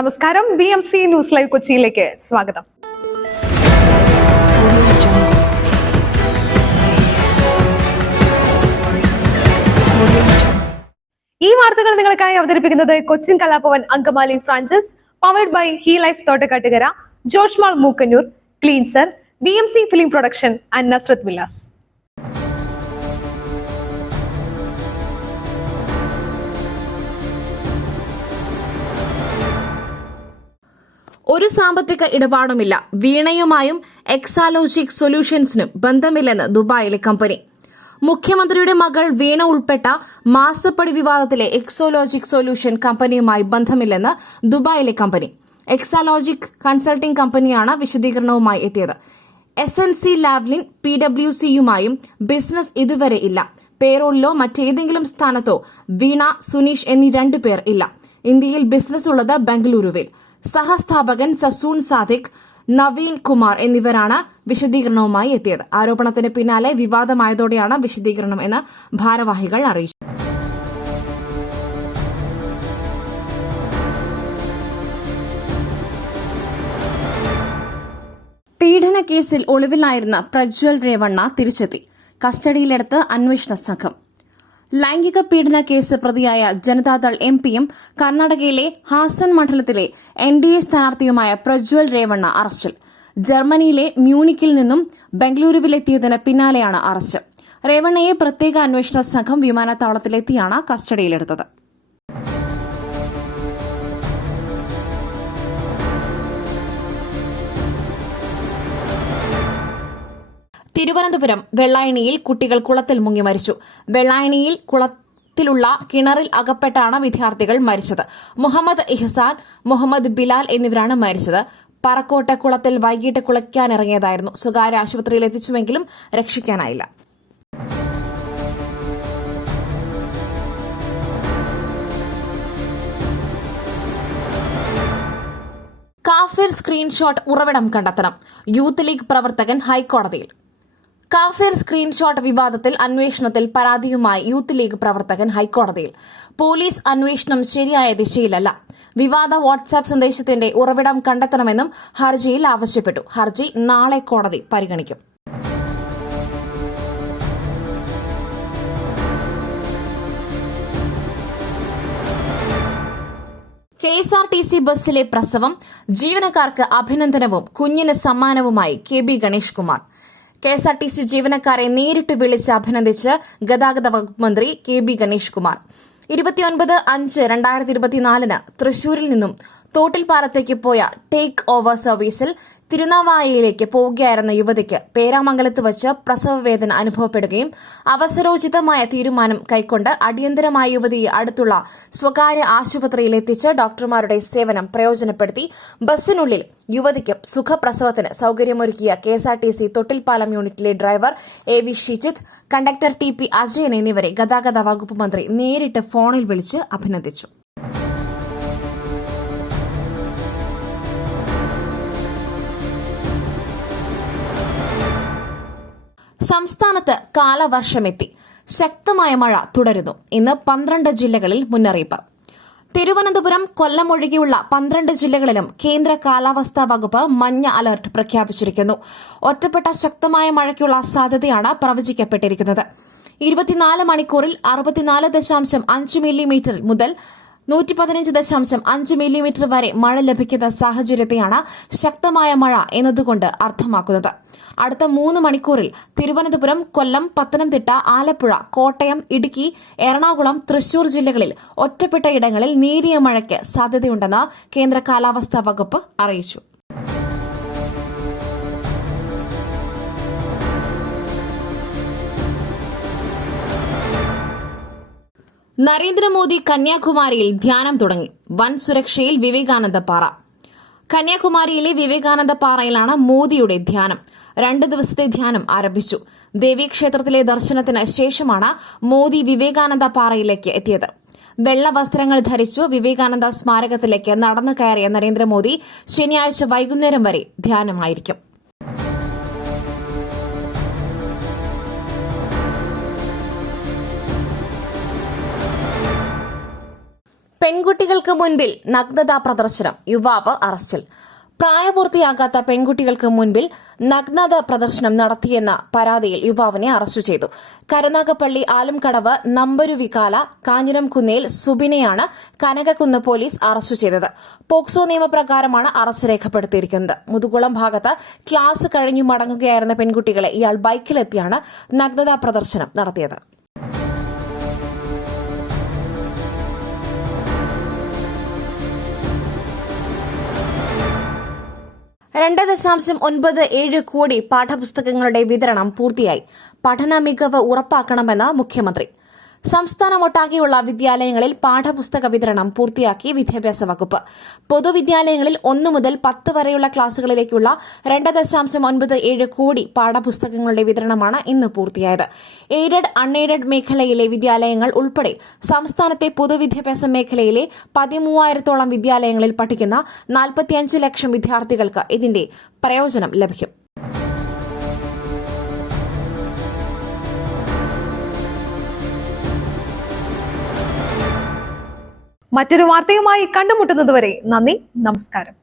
നമസ്കാരം. BMC news live കൊച്ചിയിലേക്ക് സ്വാഗതം. ഈ വാർത്തകൾ നിങ്ങൾക്കായി അവതരിപ്പിക്കുന്നത് Cochin Kalabhavan Angamaly franchise, powered by He Life Thottakkattukara, Josh Mall Mookkannoor, Cleanser, BMC film production and Nazareth Villas. ഒരു സാമ്പത്തിക ഇടപാടുമില്ല. വീണയുമായും എക്സാലോജിക് സൊല്യൂഷൻസിനും ബന്ധമില്ലെന്ന് ദുബായിലെ കമ്പനി. മുഖ്യമന്ത്രിയുടെ മകൾ വീണ ഉൾപ്പെട്ട മാസപ്പടി വിവാദത്തിലെ എക്സോലോജിക് സൊല്യൂഷൻ കമ്പനിയുമായി ബന്ധമില്ലെന്ന് ദുബായിലെ കമ്പനി. എക്സാലോജിക് കൺസൾട്ടിംഗ് കമ്പനിയാണ് വിശദീകരണവുമായി എത്തിയത്. SNC ലാവ്ലിൻ PwCയുമായും ബിസിനസ് ഇതുവരെ ഇല്ല. പേറോളിലോ മറ്റേതെങ്കിലും സ്ഥാനത്തോ വീണ, സുനീഷ് എന്നീ രണ്ടുപേർ ഇല്ല. ഇന്ത്യയിൽ ബിസിനസ് ഉള്ളത് ബംഗളൂരുവിൽ. സഹസ്ഥാപകൻ സസൂൺ സാദിഖ്, നവീൻ കുമാർ എന്നിവരാണ് വിശദീകരണവുമായി എത്തിയത്. ആരോപണത്തിന് പിന്നാലെ വിവാദമായതോടെയാണ് വിശദീകരണം എന്ന് ഭാരവാഹികൾ അറിയിച്ചു. പീഡനക്കേസിൽ ഒളിവിലായിരുന്ന പ്രജ്വൽ രേവണ്ണ തിരിച്ചെത്തി. കസ്റ്റഡിയിലെടുത്ത് അന്വേഷണ സംഘം. ലൈംഗിക പീഡന കേസ് പ്രതിയായ ജനതാദൾ MPയും കർണാടകയിലെ ഹാസൻ മണ്ഡലത്തിലെ NDA സ്ഥാനാർത്ഥിയുമായ പ്രജ്വൽ രേവണ്ണ അറസ്റ്റിൽ. ജർമ്മനിയിലെ മ്യൂണിക്കിൽ നിന്നും ബംഗളൂരുവിലെത്തിയതിന് പിന്നാലെയാണ് അറസ്റ്റ്. രേവണ്ണയെ പ്രത്യേക അന്വേഷണ സംഘം വിമാനത്താവളത്തിലെത്തിയാണ് കസ്റ്റഡിയിലെടുത്തത്. തിരുവനന്തപുരം വെള്ളായണിയിൽ കുട്ടികൾ കുളത്തിൽ മുങ്ങി മരിച്ചു. വെള്ളായണിയിൽ കുളത്തിലുള്ള കിണറിൽ അകപ്പെട്ടാണ് വിദ്യാർത്ഥികൾ മരിച്ചത്. മുഹമ്മദ് ഇഹ്സാൻ, മുഹമ്മദ് ബിലാൽ എന്നിവരാണ് മരിച്ചത്. പറക്കോട്ട് കുളത്തിൽ വൈകിട്ട് കുളിക്കാനിറങ്ങിയതായിരുന്നു. സ്വകാര്യ ആശുപത്രിയിൽ എത്തിച്ചുവെങ്കിലും രക്ഷിക്കാനായില്ല. കാഫിർ സ്ക്രീൻഷോട്ട് ഉറവിടം കണ്ടെത്തണം. യൂത്ത് ലീഗ് പ്രവർത്തകൻ ഹൈക്കോടതിയിൽ. കാഫിർ സ്ക്രീൻഷോട്ട് വിവാദത്തിൽ അന്വേഷണത്തിൽ പരാതിയുമായി യൂത്ത് ലീഗ് പ്രവർത്തകൻ ഹൈക്കോടതിയിൽ. പോലീസ് അന്വേഷണം ശരിയായ ദിശയിലല്ല. വിവാദ വാട്സാപ്പ് സന്ദേശത്തിന്റെ ഉറവിടം കണ്ടെത്തണമെന്നും ഹർജിയിൽ ആവശ്യപ്പെട്ടു. ഹർജി നാളെ കോടതി പരിഗണിക്കും. KSRTC ബസ്സിലെ പ്രസവം, ജീവനക്കാർക്ക് അഭിനന്ദനവും കുഞ്ഞിന് സമ്മാനവുമായി KB ഗണേഷ് കുമാർ. KSRTC ജീവനക്കാരെ നേരിട്ട് വിളിച്ച് അഭിനന്ദിച്ച് ഗതാഗത വകുപ്പ് മന്ത്രി KB ഗണേഷ് കുമാർ. 29/5/2024 തൃശൂരിൽ നിന്നും തോട്ടിൽപ്പാലത്തേക്ക് പോയ ടേക്ക് ഓവർ സർവീസിൽ തിരുനാവായയിലേക്ക് പോവുകയായിരുന്ന യുവതിക്ക് പേരാമംഗലത്ത് വച്ച് പ്രസവവേദന അനുഭവപ്പെടുകയും അവസരോചിതമായ തീരുമാനം കൈക്കൊണ്ട് അടിയന്തരമായി യുവതിയെ അടുത്തുള്ള സ്വകാര്യ ആശുപത്രിയിൽ എത്തിച്ച് ഡോക്ടർമാരുടെ സേവനം പ്രയോജനപ്പെടുത്തി ബസ്സിനുള്ളിൽ യുവതിക്ക് സുഖപ്രസവത്തിന് സൌകര്യമൊരുക്കിയ KSRTC തൊട്ടിൽപ്പാലം യൂണിറ്റിലെ driver AV Shijith, conductor TP Ajayan എന്നിവരെ ഗതാഗത വകുപ്പ് മന്ത്രി നേരിട്ട് ഫോണിൽ വിളിച്ച് അഭിനന്ദിച്ചു. സംസ്ഥാനത്ത് കാലവർഷമെത്തി. ശക്തമായ മഴ തുടരുന്നു. ഇന്ന് 12 ജില്ലകളിൽ മുന്നറിയിപ്പ്. തിരുവനന്തപുരം, കൊല്ലം ഒഴികെയുള്ള 12 ജില്ലകളിലും കേന്ദ്ര കാലാവസ്ഥാ വകുപ്പ് മഞ്ഞ അലർട്ട് പ്രഖ്യാപിച്ചിരിക്കുന്നു. ഒറ്റപ്പെട്ട ശക്തമായ മഴയ്ക്കുള്ള സാധ്യതയാണ് പ്രവചിക്കപ്പെട്ടിരിക്കുന്നത്. 24 മണിക്കൂറിൽ 64.5 മില്ലിമീറ്റർ മുതൽ 115.5 മില്ലിമീറ്റർ വരെ മഴ ലഭിക്കുന്ന സാഹചര്യത്തെയാണ് ശക്തമായ മഴ എന്നതുകൊണ്ട് അർത്ഥമാക്കുന്നത്. അടുത്ത 3 മണിക്കൂറിൽ തിരുവനന്തപുരം, കൊല്ലം, പത്തനംതിട്ട, ആലപ്പുഴ, കോട്ടയം, ഇടുക്കി, എറണാകുളം, തൃശൂർ ജില്ലകളിൽ ഒറ്റപ്പെട്ട ഇടങ്ങളിൽ നേരിയ മഴയ്ക്ക് സാധ്യതയുണ്ടെന്ന് കേന്ദ്ര കാലാവസ്ഥാ വകുപ്പ് അറിയിച്ചു. നരേന്ദ്രമോദി കന്യാകുമാരിയിൽ ധ്യാനം തുടങ്ങി. വൻ സുരക്ഷയിൽ വിവേകാനന്ദ പാറ. കന്യാകുമാരിയിലെ വിവേകാനന്ദ പാറയിലാണ് മോദിയുടെ ധ്യാനം. 2 ദിവസത്തെ ധ്യാനം ആരംഭിച്ചു. ദേവീക്ഷേത്രത്തിലെ ദർശനത്തിന് ശേഷമാണ് മോദി വിവേകാനന്ദ പാറയിലേക്ക് എത്തിയത്. വെള്ള വസ്ത്രങ്ങൾ ധരിച്ചു വിവേകാനന്ദ സ്മാരകത്തിലേക്ക് നടന്നു കയറിയ നരേന്ദ്രമോദി ശനിയാഴ്ച വൈകുന്നേരം വരെ ധ്യാനമായിരിക്കും. പെൺകുട്ടികൾക്ക് മുൻപിൽ നഗ്നതാ പ്രദർശനം, യുവാവ് അറസ്റ്റിൽ. പ്രായപൂർത്തിയാകാത്ത പെൺകുട്ടികൾക്ക് മുൻപിൽ നഗ്നതാ പ്രദർശനം നടത്തിയെന്ന പരാതിയിൽ യുവാവിനെ അറസ്റ്റ് ചെയ്തു. കരുനാഗപ്പള്ളി ആലംകടവ് നമ്പരുവികാല കാഞ്ഞിരംകുന്നേൽ സുബിനെയാണ് കനകക്കുന്ന് പോലീസ് അറസ്റ്റ് ചെയ്തത്. പോക്സോ നിയമപ്രകാരമാണ് അറസ്റ്റ് രേഖപ്പെടുത്തിയിരിക്കുന്നത്. മുതുകുളം ഭാഗത്ത് ക്ലാസ് കഴിഞ്ഞു മടങ്ങുകയായിരുന്ന പെൺകുട്ടികളെ ഇയാൾ ബൈക്കിലെത്തിയാണ് നഗ്നതാ പ്രദർശനം നടത്തിയത്. 2.97 കോടി പാഠപുസ്തകങ്ങളുടെ വിതരണം പൂർത്തിയായി. പഠന മികവ് ഉറപ്പാക്കണമെന്ന് മുഖ്യമന്ത്രി. സംസ്ഥാനമൊട്ടാകെയുള്ള വിദ്യാലയങ്ങളിൽ പാഠപുസ്തക വിതരണം പൂർത്തിയാക്കി വിദ്യാഭ്യാസ വകുപ്പ്. പൊതുവിദ്യാലയങ്ങളിൽ 1 മുതൽ 10 വരെയുള്ള ക്ലാസുകളിലേക്കുള്ള 2.97 കോടി പാഠപുസ്തകങ്ങളുടെ വിതരണമാണ് ഇന്ന് പൂർത്തിയായത്. എയ്ഡഡ്, അൺഎയ്ഡഡ് മേഖലയിലെ വിദ്യാലയങ്ങൾ ഉൾപ്പെടെ സംസ്ഥാനത്തെ പൊതുവിദ്യാഭ്യാസ മേഖലയിലെ 13,000-ഓളം വിദ്യാലയങ്ങളിൽ പഠിക്കുന്ന 45 ലക്ഷം വിദ്യാർത്ഥികൾക്ക് ഇതിന്റെ പ്രയോജനം ലഭിക്കും. മറ്റൊരു വാർത്തയുമായി കണ്ടുമുട്ടുന്നതുവരെ നന്ദി, നമസ്കാരം.